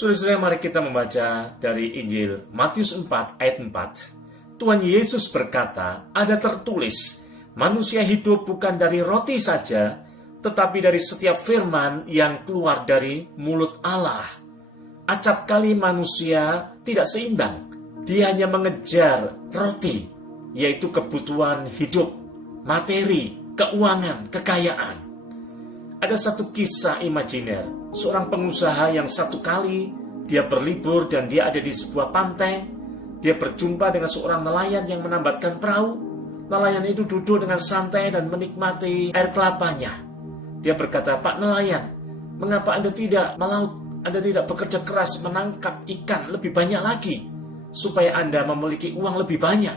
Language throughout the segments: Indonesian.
Saudara-saudara, mari kita membaca dari Injil Matius 4 ayat 4. Tuhan Yesus berkata, ada tertulis, manusia hidup bukan dari roti saja, tetapi dari setiap firman yang keluar dari mulut Allah. Acap kali manusia tidak seimbang. Dia hanya mengejar roti, yaitu kebutuhan hidup, materi, keuangan, kekayaan. Ada satu kisah imajiner, seorang pengusaha yang satu kali dia berlibur dan dia ada di sebuah pantai. Dia berjumpa dengan seorang nelayan yang menambatkan perahu. Nelayan itu duduk dengan santai dan menikmati air kelapanya. Dia berkata, Pak nelayan, mengapa Anda tidak melaut? Anda tidak bekerja keras menangkap ikan lebih banyak lagi, supaya Anda memiliki uang lebih banyak.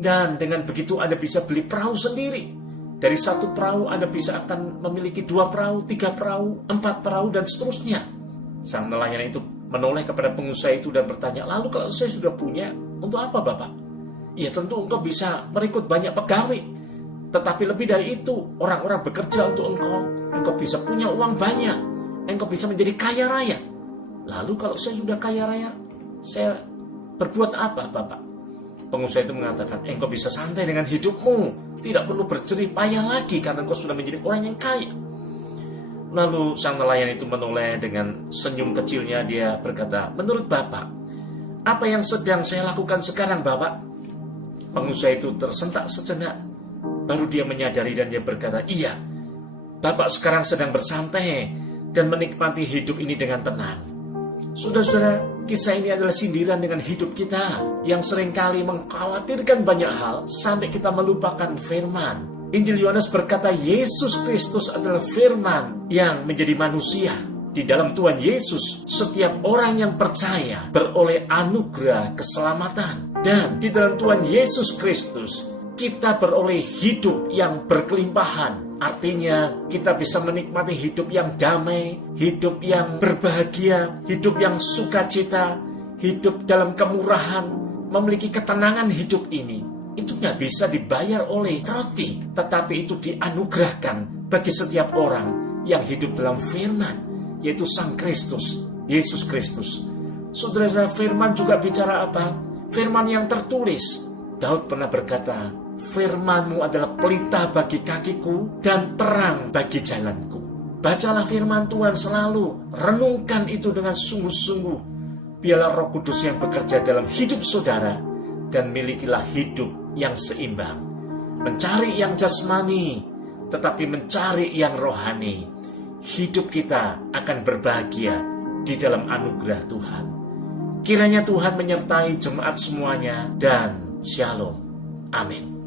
Dan dengan begitu Anda bisa beli perahu sendiri. Dari satu perahu Anda bisa akan memiliki 2 perahu, 3 perahu, 4 perahu, dan seterusnya. Sang nelayan itu menoleh kepada pengusaha itu dan bertanya, lalu kalau saya sudah punya, untuk apa Bapak? Ya tentu engkau bisa merekrut banyak pegawai. Tetapi lebih dari itu, orang-orang bekerja untuk engkau bisa punya uang banyak, engkau bisa menjadi kaya raya. Lalu kalau saya sudah kaya raya, saya berbuat apa Bapak? Pengusaha itu mengatakan, engkau bisa santai dengan hidupmu, tidak perlu berjerih payah lagi karena engkau sudah menjadi orang yang kaya. Lalu sang nelayan itu menoleh dengan senyum kecilnya. Dia berkata, menurut Bapak, apa yang sedang saya lakukan sekarang Bapak? Pengusaha itu tersentak sejenak, baru dia menyadari dan dia berkata, iya, Bapak sekarang sedang bersantai dan menikmati hidup ini dengan tenang. Saudara-saudara, kisah ini adalah sindiran dengan hidup kita yang seringkali mengkhawatirkan banyak hal sampai kita melupakan firman. Injil Yohanes berkata, Yesus Kristus adalah firman yang menjadi manusia. Di dalam Tuhan Yesus, setiap orang yang percaya beroleh anugerah keselamatan. Dan di dalam Tuhan Yesus Kristus, kita beroleh hidup yang berkelimpahan. Artinya kita bisa menikmati hidup yang damai, hidup yang berbahagia, hidup yang sukacita, hidup dalam kemurahan, memiliki ketenangan hidup ini. Itu nggak bisa dibayar oleh roti, tetapi itu dianugerahkan bagi setiap orang yang hidup dalam firman, yaitu Sang Kristus, Yesus Kristus. Saudara-saudara, firman juga bicara apa? Firman yang tertulis. Daud pernah berkata, firman-Mu adalah pelita bagi kakiku dan terang bagi jalanku. Bacalah firman Tuhan selalu, renungkan itu dengan sungguh-sungguh. Biarlah Roh Kudus yang bekerja dalam hidup saudara dan milikilah hidup yang seimbang. Mencari yang jasmani, tetapi mencari yang rohani. Hidup kita akan berbahagia di dalam anugerah Tuhan. Kiranya Tuhan menyertai jemaat semuanya dan Shalom. Amin.